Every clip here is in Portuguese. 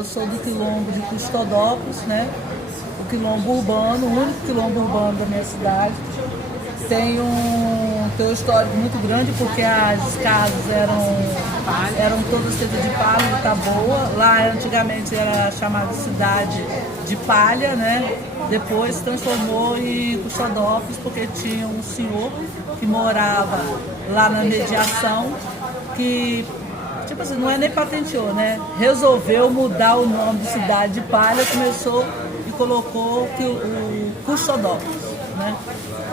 eu sou do quilombo de Custodópolis, né? O quilombo urbano, o único quilombo urbano da minha cidade. Tem um histórico muito grande, porque as casas eram todas feitas de palha, de taboa. Lá antigamente era chamada cidade de palha, né? Depois se transformou em Custodópolis, porque tinha um senhor que morava lá na mediação, que, tipo assim, não é nem patenteou, né? Resolveu mudar o nome de cidade de palha, começou e colocou o Custodópolis, né?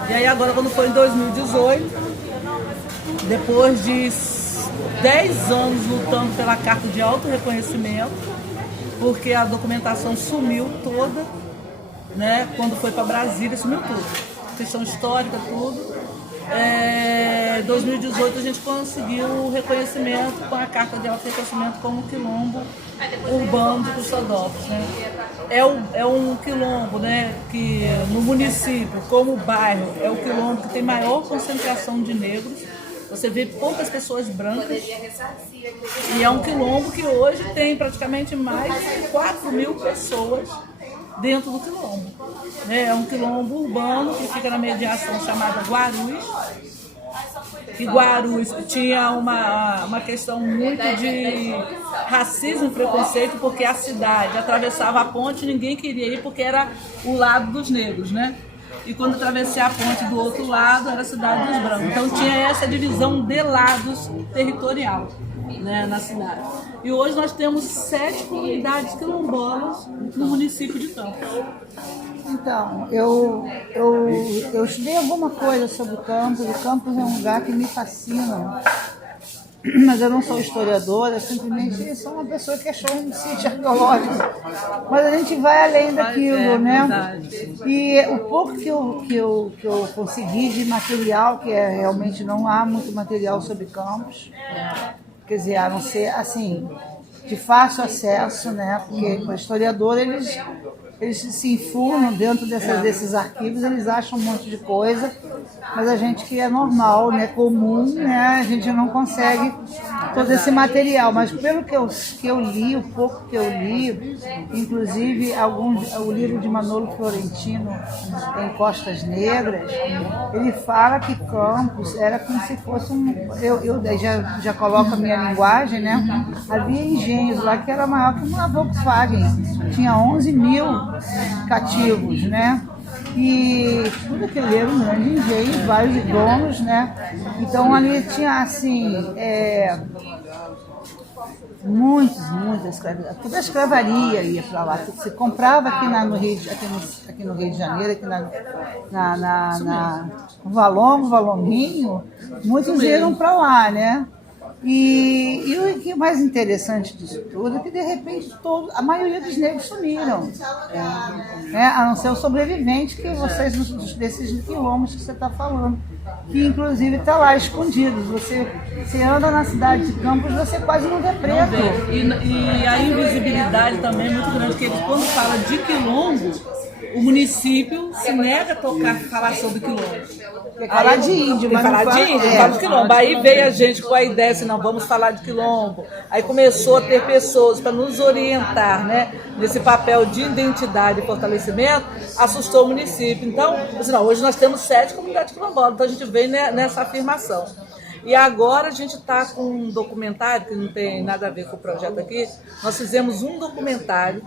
E aí agora, quando foi em 2018, depois de 10 anos lutando pela carta de autorreconhecimento, porque a documentação sumiu toda, né? Quando foi para Brasília, sumiu tudo. Questão histórica, tudo. Em 2018 a gente conseguiu o reconhecimento com a carta de autorreconhecimento como quilombo urbano de Custodópolis, né? É um quilombo, né, que no município, como bairro, é o quilombo que tem maior concentração de negros. Você vê poucas pessoas brancas. E é um quilombo que hoje tem praticamente mais de 4.000 pessoas dentro do quilombo. É um quilombo urbano que fica na mediação chamada Guarus. E Guarus tinha uma questão muito de racismo e preconceito, porque a cidade atravessava a ponte e ninguém queria ir porque era o lado dos negros, né? E quando atravessei a ponte do outro lado era a cidade dos brancos. Então tinha essa divisão de lados territorial, né, na cidade. E hoje nós temos 7 comunidades quilombolas no município de Campos. Então, eu estudei alguma coisa sobre o Campos. O Campos é um lugar que me fascina, mas eu não sou historiadora, simplesmente sou uma pessoa que achou um sítio arqueológico. Mas a gente vai além daquilo, né? Verdade. E o pouco que eu consegui de material, que realmente não há muito material sobre Campos, quer dizer, a não ser assim, de fácil acesso, né? Porque o historiador, eles se enfurnam dentro desses arquivos, eles acham um monte de coisa, mas a gente que é normal, né, comum, né, a gente não consegue todo esse material. Mas pelo que eu li, o pouco que eu li, inclusive o livro de Manolo Florentino, em Costas Negras, ele fala que Campos era como se fosse eu já coloco a minha linguagem, né? Havia engenhos lá que era maior que uma Volkswagen, tinha 11.000 cativos, né? E tudo aquilo era um grande engenho, vários donos, né? Então ali tinha assim, muitas, toda a escravaria ia para lá. Você comprava aqui no Rio de Janeiro, aqui no Valonguinho, muitos iam para lá, né? E o que é mais interessante disso tudo é que, de repente, a maioria dos negros sumiram. A não ser o sobrevivente que vocês, desses quilombos que você está falando, que inclusive está lá escondido. Você anda na cidade de Campos, você quase não vê preto. E a invisibilidade também é muito grande, porque quando fala de quilombo, o município se nega a falar sobre quilombo. Falar de índio, mas falar de índio, fala de quilombo. Aí veio a gente com a ideia assim, não, vamos falar de quilombo. Aí começou a ter pessoas para nos orientar, né, nesse papel de identidade e fortalecimento, assustou o município. Então, assim, não, hoje nós temos 7 comunidades quilombolas, então a gente vem nessa afirmação. E agora a gente está com um documentário, que não tem nada a ver com o projeto aqui, nós fizemos um documentário,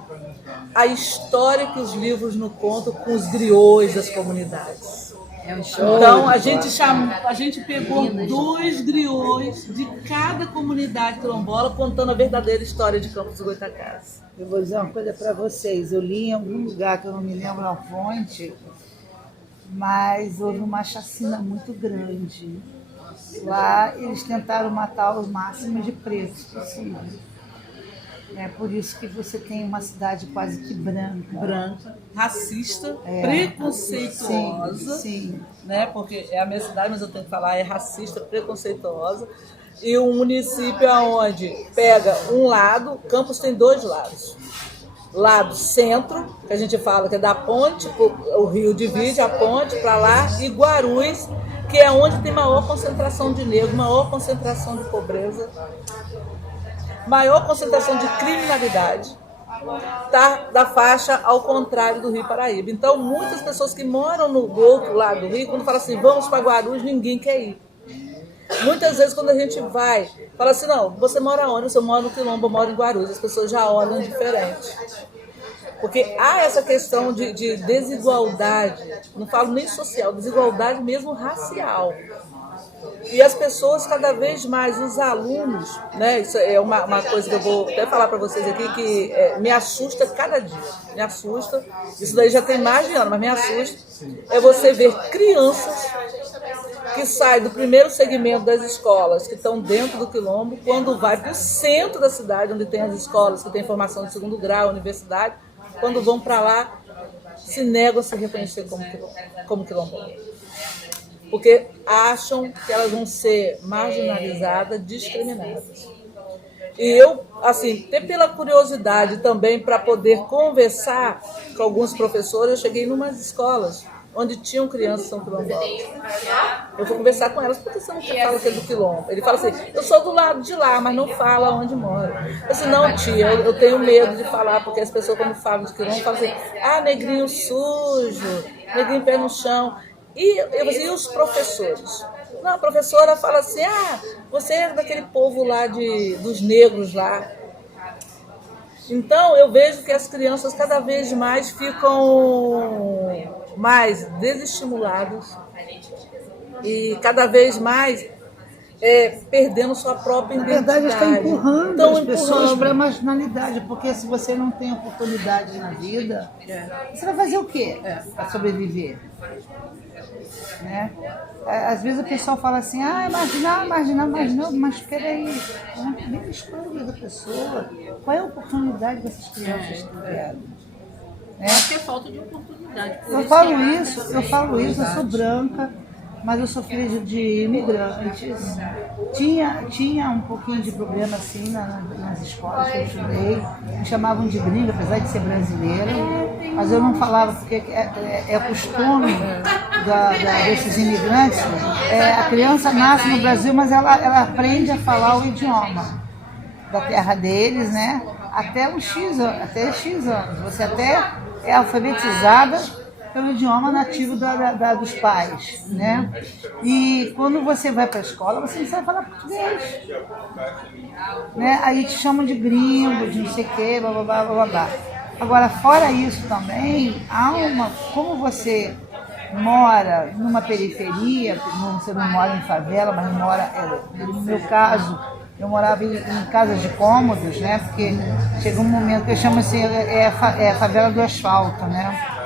a história que os livros nos contam com os griots das comunidades. Então a gente pegou 2 griots de cada comunidade quilombola contando a verdadeira história de Campos do Goytacazes. Eu vou dizer uma coisa para vocês. Eu li em algum lugar que eu não me lembro a fonte, mas houve uma chacina muito grande. Lá eles tentaram matar o máximo de pretos possível. É por isso que você tem uma cidade quase que branca, racista, preconceituosa, sim. Né? Porque é a minha cidade, mas eu tenho que falar, é racista, preconceituosa. E um município onde pega um lado, Campos tem 2 lados. Lado centro, que a gente fala que é da ponte, o rio divide a ponte para lá, e Guarus, que é onde tem maior concentração de negros, maior concentração de pobreza, maior concentração de criminalidade. tá da faixa ao contrário do Rio Paraíba. Então, muitas pessoas que moram do outro lado do Rio, quando falam assim, vamos para Guarulhos, ninguém quer ir. Muitas vezes, quando a gente vai, fala assim, não, você mora onde? Eu moro no Quilombo, eu moro em Guarulhos. As pessoas já olham diferente. Porque há essa questão de desigualdade, não falo nem social, desigualdade mesmo racial. E as pessoas cada vez mais, os alunos, né, isso é uma coisa que eu vou até falar para vocês aqui, que me assusta cada dia, me assusta, isso daí já tem mais de ano, mas me assusta, é você ver crianças que saem do primeiro segmento das escolas, que estão dentro do Quilombo, quando vai para o centro da cidade, onde tem as escolas, que tem formação de segundo grau, universidade, quando vão para lá, se negam a se reconhecer como quilombola. Porque acham que elas vão ser marginalizadas, discriminadas. E eu, assim, até pela curiosidade também para poder conversar com alguns professores, eu cheguei em umas escolas onde tinham crianças que são quilombolas. Eu fui conversar com elas, por que você não fala que é do quilombo? Ele fala assim, eu sou do lado de lá, mas não fala onde mora. Eu disse, não, tia, eu tenho medo de falar, porque as pessoas quando falam de quilombo, falam assim, negrinho sujo, negrinho pé no chão. E os professores? Não, a professora fala assim, você é daquele povo lá dos negros lá. Então, eu vejo que as crianças cada vez mais ficam mais desestimuladas e cada vez mais perdendo sua própria identidade. Na verdade, está empurrando as pessoas para a marginalidade, porque se você não tem oportunidade na vida, você vai fazer o quê para sobreviver? Né? Às vezes o pessoal fala assim, marginal, mas peraí, nem a escolha da pessoa, qual é a oportunidade que essas crianças tiveram? Acho que é falta de oportunidade. Eu falo isso, eu sou branca, mas eu sou filha de imigrantes. Tinha um pouquinho de problema assim nas escolas que eu estudei, me chamavam de gringa, apesar de ser brasileira, mas eu não falava porque é costume desses imigrantes. A criança nasce no Brasil, mas ela aprende a falar o idioma da terra deles, né? Até X anos. Você até é alfabetizada pelo idioma nativo dos pais, né? E quando você vai para a escola, você não sabe falar português, né? Aí te chamam de gringo, de não sei o quê, blá, blá, blá, blá, blá. Agora, fora isso também, como você mora numa periferia, você não mora em favela, mas no meu caso, eu morava em casas de cômodos, né? Porque chega um momento que eu chamo assim, a favela do asfalto, né?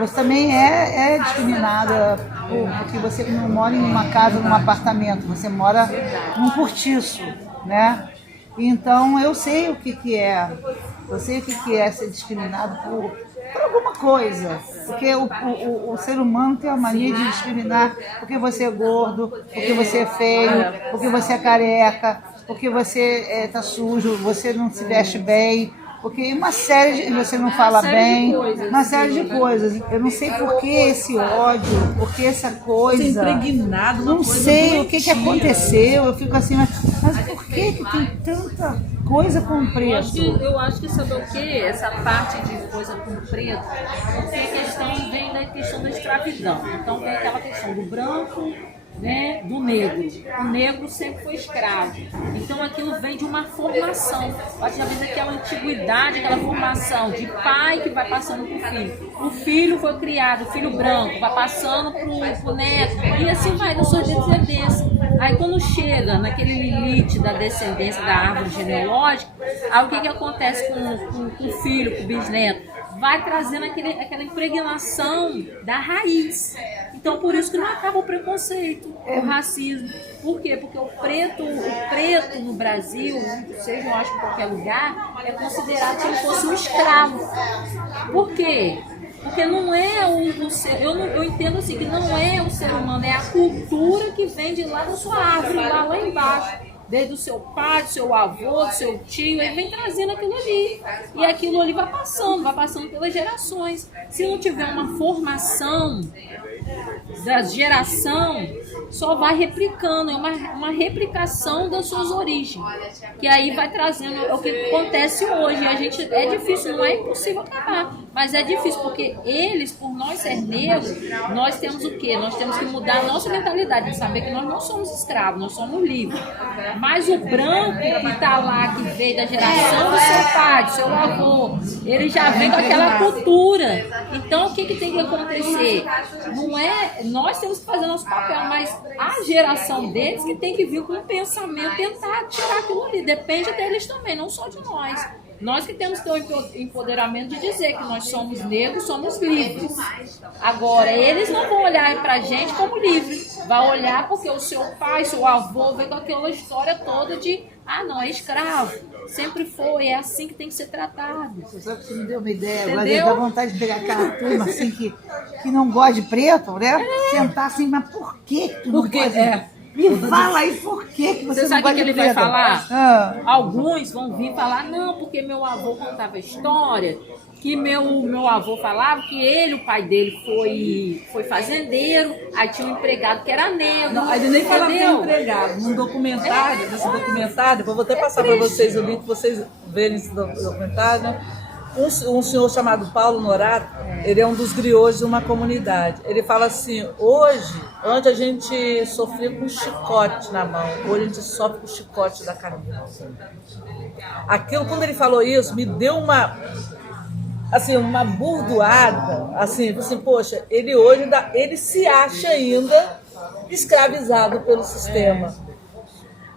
Você também é discriminada porque você não mora em uma casa, num apartamento, você mora num cortiço, né? Então eu sei o que é, ser discriminado por alguma coisa, porque o ser humano tem a mania de discriminar porque você é gordo, porque você é feio, porque você é careca, porque você está sujo, você não se veste bem, porque você não fala bem, uma série de coisas. Eu não sei por que esse ódio, por que essa coisa. Impregnado, não sei o que aconteceu. Eu fico assim, mas por que tem tanta coisa com preto? Eu acho que sabe o que? Essa parte de coisa com preto, porque a questão vem da questão da escravidão. Então vem aquela questão do branco, né, do negro. O negro sempre foi escravo. Então aquilo vem de uma formação. Acho que já vem daquela antiguidade, aquela formação de pai que vai passando para o filho. O filho foi criado, o filho branco, vai passando para o neto. E assim vai na sua descendência. Aí quando chega naquele limite da descendência da árvore genealógica, aí o que acontece com o filho, com o bisneto? Vai trazendo aquela impregnação da raiz. Então, por isso que não acaba o preconceito, o racismo. Por quê? Porque o preto no Brasil, seja eu acho em qualquer lugar, é considerado como se fosse um escravo. Por quê? Porque não é o ser, eu entendo assim, que não é o ser humano, é a cultura que vem de lá da sua árvore, lá embaixo. desde o seu pai, do seu avô, do seu tio, ele vem trazendo aquilo ali. E aquilo ali vai passando pelas gerações. Se não tiver uma formação da geração, só vai replicando, é uma replicação das suas origens. Que aí vai trazendo o que acontece hoje. A gente, é difícil, não é impossível acabar, mas é difícil, porque eles, por nós ser negros, nós temos o quê? Nós temos que mudar a nossa mentalidade, de saber que nós não somos escravos, nós somos livres. Mas o branco que está lá, que veio da geração do seu pai, do seu avô, ele já vem com aquela cultura. Então, o que tem que acontecer? Não é, nós temos que fazer nosso papel, mas a geração deles que tem que vir com um pensamento, tentar tirar aquilo ali. Depende deles também, não só de nós. Nós que temos que ter o empoderamento de dizer que nós somos negros, somos livres. Agora, eles não vão olhar pra gente como livre. Vai olhar porque o seu pai, seu avô, vem com aquela história toda de, não, é escravo. Sempre foi, é assim que tem que ser tratado. Você sabe que você me deu uma ideia, Entendeu? agora dá vontade de pegar aquela turma assim que não gosta de preto, né? Sentar assim, mas por que tu não gosta? Me fala aí por que você não sabe o gosta que de ele vai preto? falar? Alguns vão vir falar, não, porque meu avô contava história, que meu avô falava que ele, o pai dele, foi fazendeiro, aí tinha um empregado que era negro. Não, ele nem falava que era empregado. Num documentário, nesse documentário, vou até passar para vocês o link, para vocês verem esse documentário, né? Um senhor chamado Paulo Norato, ele é um dos griots de uma comunidade. Ele fala assim, hoje, antes a gente sofria com chicote na mão, hoje a gente sofre com chicote da caneta. Aquilo, quando ele falou isso, me deu uma burdoada, assim, poxa, ele hoje ele se acha ainda escravizado pelo sistema.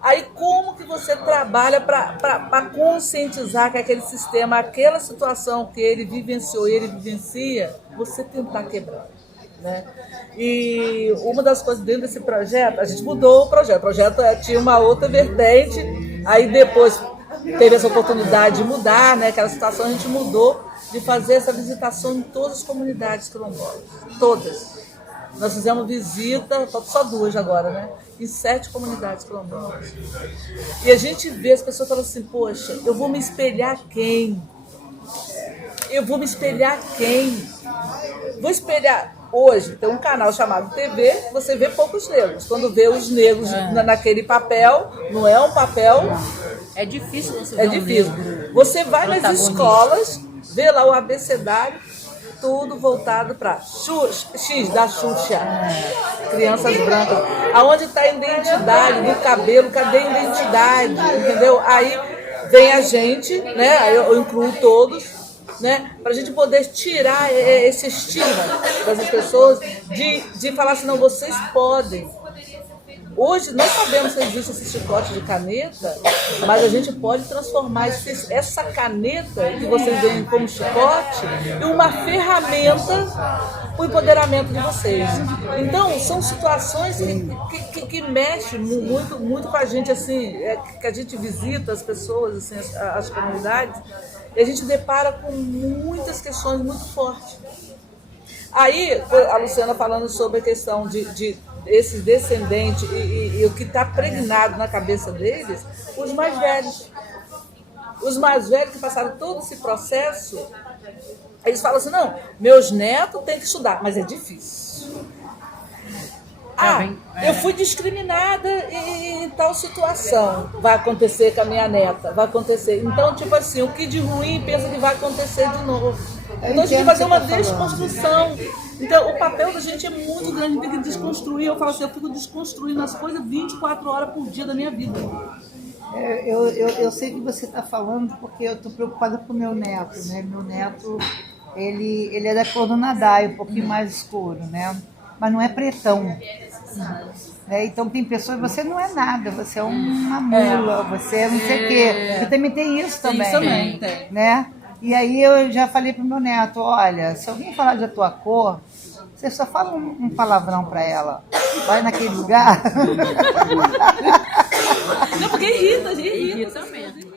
Aí como que você trabalha para conscientizar que aquele sistema, aquela situação que ele vivenciou e ele vivencia, você tentar quebrar, né? E uma das coisas dentro desse projeto, a gente mudou o projeto tinha uma outra vertente, aí depois teve essa oportunidade de mudar, né? Aquela situação a gente mudou, de fazer essa visitação em todas as comunidades quilombolas, todas. Nós fizemos visita, só 2 agora, né? Em 7 comunidades quilombolas. E a gente vê as pessoas falando assim, poxa, eu vou me espelhar quem? Vou espelhar hoje, tem um canal chamado TV, você vê poucos negros. Quando vê os negros naquele papel, não é um papel... É difícil você ver difícil. Você vai nas escolas, vê lá o abecedário, tudo voltado para X da Xuxa, crianças brancas. Aonde está a identidade do cabelo? Cadê a identidade? Entendeu? Aí vem a gente, né? Aí eu incluo todos, né? Para a gente poder tirar esse estigma das pessoas de falar assim, não, vocês podem. Hoje nós sabemos que existe esse chicote de caneta, mas a gente pode transformar essa caneta que vocês veem como chicote em uma ferramenta para o empoderamento de vocês. Então, são situações que mexem muito, muito com a gente, assim, que a gente visita as pessoas, assim, as comunidades, e a gente depara com muitas questões muito fortes. Aí, a Luciana falando sobre a questão de esses descendentes e o que está pregnado na cabeça deles, os mais velhos. Os mais velhos que passaram todo esse processo, eles falam assim, não, meus netos têm que estudar, mas é difícil. Eu fui discriminada em tal situação, vai acontecer com a minha neta, vai acontecer. Então, tipo assim, o que de ruim pensa que vai acontecer de novo. Então a gente tem que fazer uma desconstrução. Então o papel da gente é muito grande, tem que desconstruir. Eu falo assim, eu fico desconstruindo as coisas 24 horas por dia da minha vida. Eu sei que você está falando porque eu estou preocupada com o meu neto, né? Meu neto, ele é da cor do Nadai, um pouquinho mais escuro, né? Mas não é pretão. Né? Então tem pessoas, você não é nada, você é uma mula, você é não sei o quê. E também tem isso também. Tem. Né? E aí eu já falei pro meu neto, olha, se alguém falar da tua cor, você só fala um palavrão para ela. Vai naquele lugar. Não, porque irrita também.